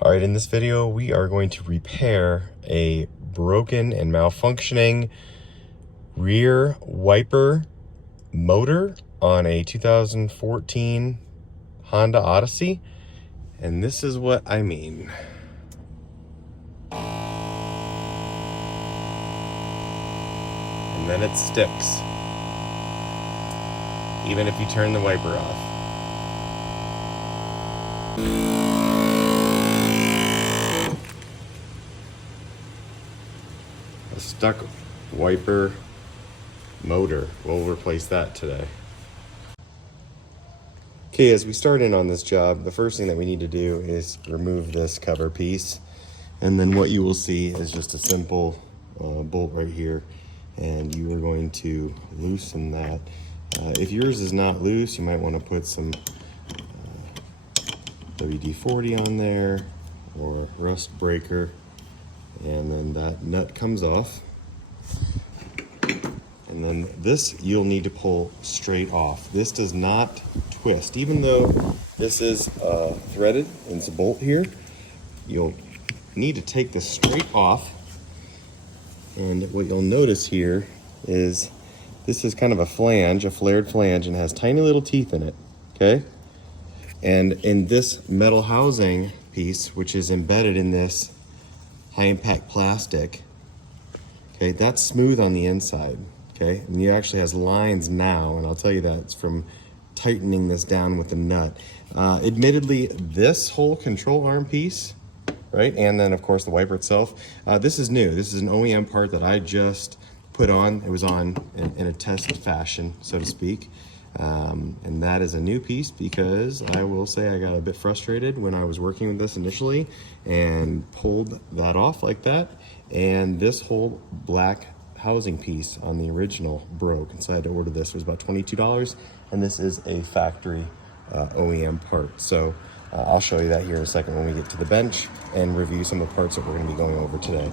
All right, in this video, we are going to repair a broken and malfunctioning rear wiper motor on a 2014 Honda Odyssey. And this is what I mean. And then it sticks, even if you turn the wiper off. A stuck wiper motor. We'll replace that today. Okay, as we start in on this job, the first thing that we need to do is remove this cover piece. And then what you will see is just a simple bolt right here. And you are going to loosen that. If yours is not loose, you might want to put some WD-40 on there or rust breaker. And then that nut comes off. And then this you'll need to pull straight off. This does not twist. Even though this is threaded and it's a bolt here, you'll need to take this straight off. And what you'll notice here is this is kind of a flange, a flared flange, and has tiny little teeth in it, okay? And in this metal housing piece, which is embedded in this high impact plastic, okay, that's smooth on the inside, okay? And it actually has lines now, and I'll tell you that it's from tightening this down with the nut. Admittedly, this whole control arm piece, right, and then of course the wiper itself, this is new. This is an OEM part that I just put on. It was on in a test fashion, so to speak. And that is a new piece because I will say I got a bit frustrated when I was working with this initially and pulled that off like that. And this whole black housing piece on the original broke, and so I had to order this. It was about $22, and this is a factory OEM part. So I'll show you that here in a second when we get to the bench and review some of the parts that we're going to be going over today.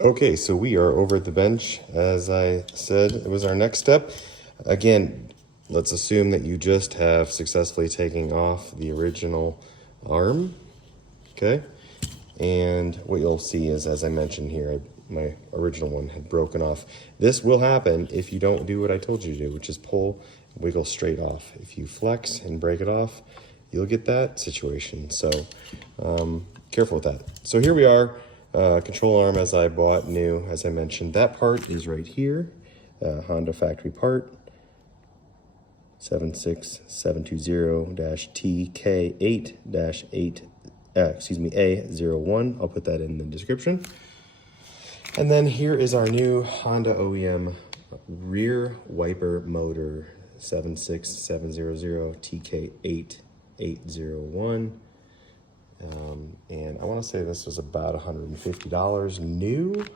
Okay, so we are over at the bench. As I said, it was our next step. Again, let's assume that you just have successfully taken off the original arm, okay? And what you'll see is, as I mentioned here, my original one had broken off. This will happen if you don't do what I told you to do, which is pull, wiggle straight off. If you flex and break it off, you'll get that situation. So careful with that. So here we are. Control arm as I bought new, as I mentioned. That part is right here, Honda factory part, 76720-TK8-8, A01. I'll put that in the description. And then here is our new Honda OEM rear wiper motor, 76700-TK8-801. And I want to say this was about $150 new.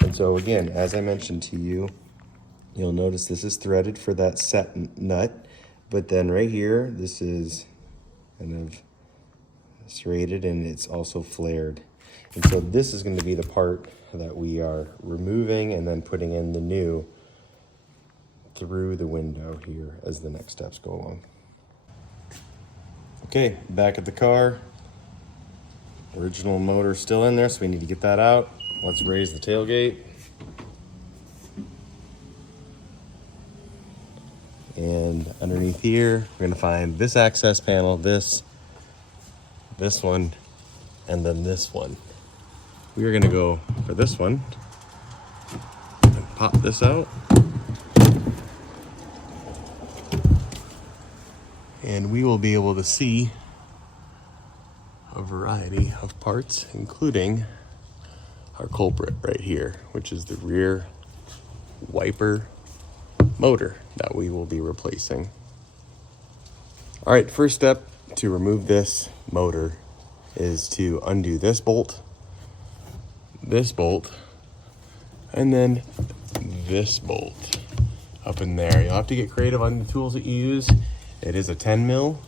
And so again, as I mentioned to you, you'll notice this is threaded for that set nut, but then right here, this is kind of serrated and it's also flared. And so this is going to be the part that we are removing and then putting in the new through the window here as the next steps go along. Okay, back at the car. Original motor still in there, so we need to get that out. Let's raise the tailgate. And underneath here, we're gonna find this access panel, this one, and then this one. We are gonna go for this one and pop this out. And we will be able to see a variety of parts, including our culprit right here, which is the rear wiper motor that we will be replacing. All right, first step to remove this motor is to undo this bolt, and then this bolt up in there. You'll have to get creative on the tools that you use. It is a 10 mil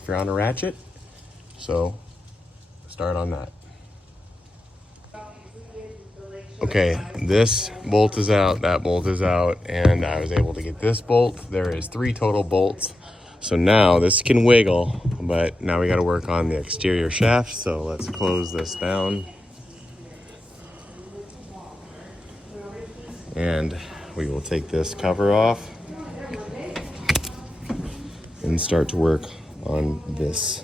if you're on a ratchet, so start on that. Okay, this bolt is out, that bolt is out, and I was able to get this bolt. There is 3 total bolts. So now this can wiggle but now we got to work on the exterior shaft. So let's close this down. And we will take this cover off and start to work on this,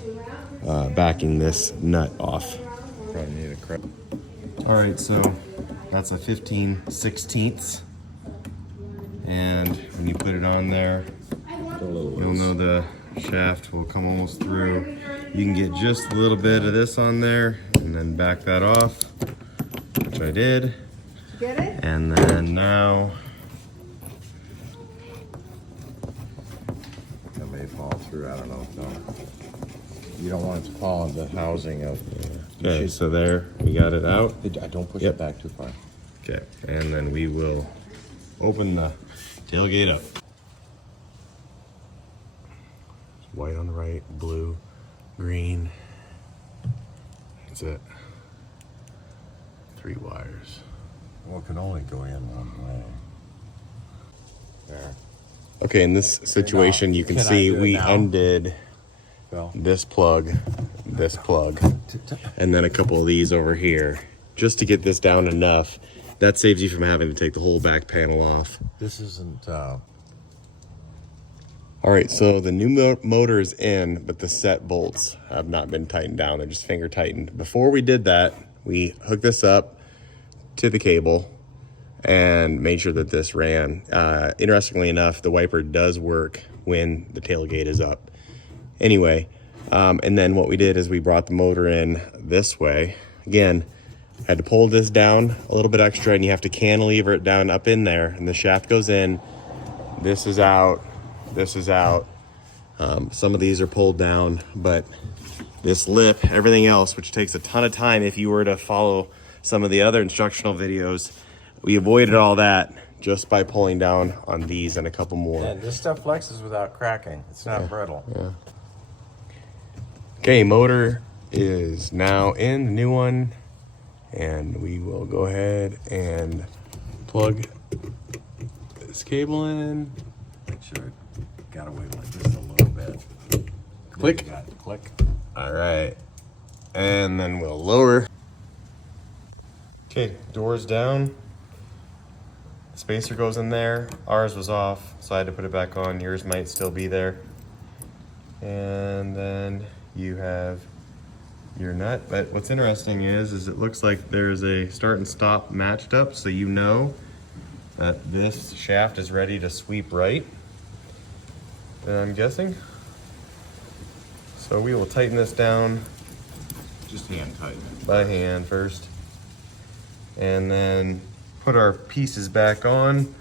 backing this nut off. Probably need a crap. All right, so that's a 15/16. And when you put it on there, you'll know the shaft will come almost through. You can get just a little bit of this on there and then back that off, which I did. Get it? And then now, That may fall through. I don't know. No. You don't want it to fall on the housing of. okay, so there, we got it out. I don't push Yep. it back too far. Okay, and then we will open the tailgate up. White on the right, blue, green. That's it. 3 wires. Well, it can only go in one way. There. Okay, in this situation, you can Can I see do it we now? undid Well, this plug, and then a couple of these over here, just to get this down enough. That saves you from having to take the whole back panel off. this isn't. All right, so the new motor is in, but the set bolts have not been tightened down. They're just finger tightened. Before we did that, we hooked this up to the cable and made sure that this ran. Interestingly enough, the wiper does work when the tailgate is up. Anyway, and then what we did is we brought the motor in this way. Again, had to pull this down a little bit extra, and you have to cantilever it down up in there, and the shaft goes in. This is out. This is out. Some of these are pulled down, but this lip, everything else, which takes a ton of time if you were to follow some of the other instructional videos, we avoided all that just by pulling down on these and a couple more. And this stuff flexes without cracking. It's not brittle. Yeah. Okay, motor is now in, the new one, and we will go ahead and plug this cable in. Make sure it got away like just a little bit. Click. Got it. Click. All right, and then we'll lower. Okay, doors down. Spacer goes in there. Ours was off, so I had to put it back on. Yours might still be there. And then you have your nut. But what's interesting is it looks like there's a start and stop matched up, so you know that this shaft is ready to sweep right. I'm guessing. So we will tighten this down Just hand tighten it. by hand first, and then put our pieces back on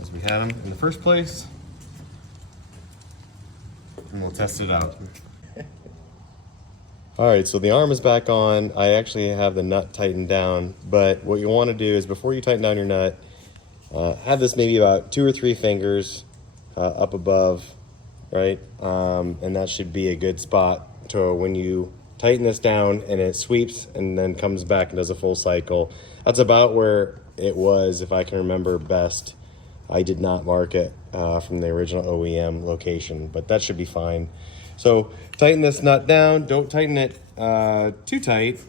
as we had them in the first place, and we'll test it out. All right, so the arm is back on. I actually have the nut tightened down, but what you want to do is before you tighten down your nut, have this maybe about 2 or 3 fingers up above, right? And that should be a good spot to when you tighten this down and it sweeps and then comes back and does a full cycle. That's about where it was, if I can remember best. I did not mark it from the original OEM location, but that should be fine. So tighten this nut down. Don't tighten it too tight,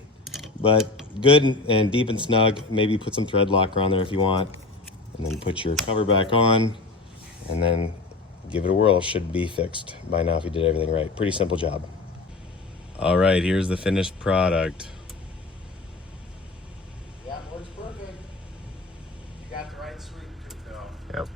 but good and deep and snug. Maybe put some thread locker on there if you want, and then put your cover back on, and then give it a whirl. Should be fixed by now if you did everything right. Pretty simple job. All right, here's the finished product. Yeah, it works perfect. You got the right sweep to it, though. Yep.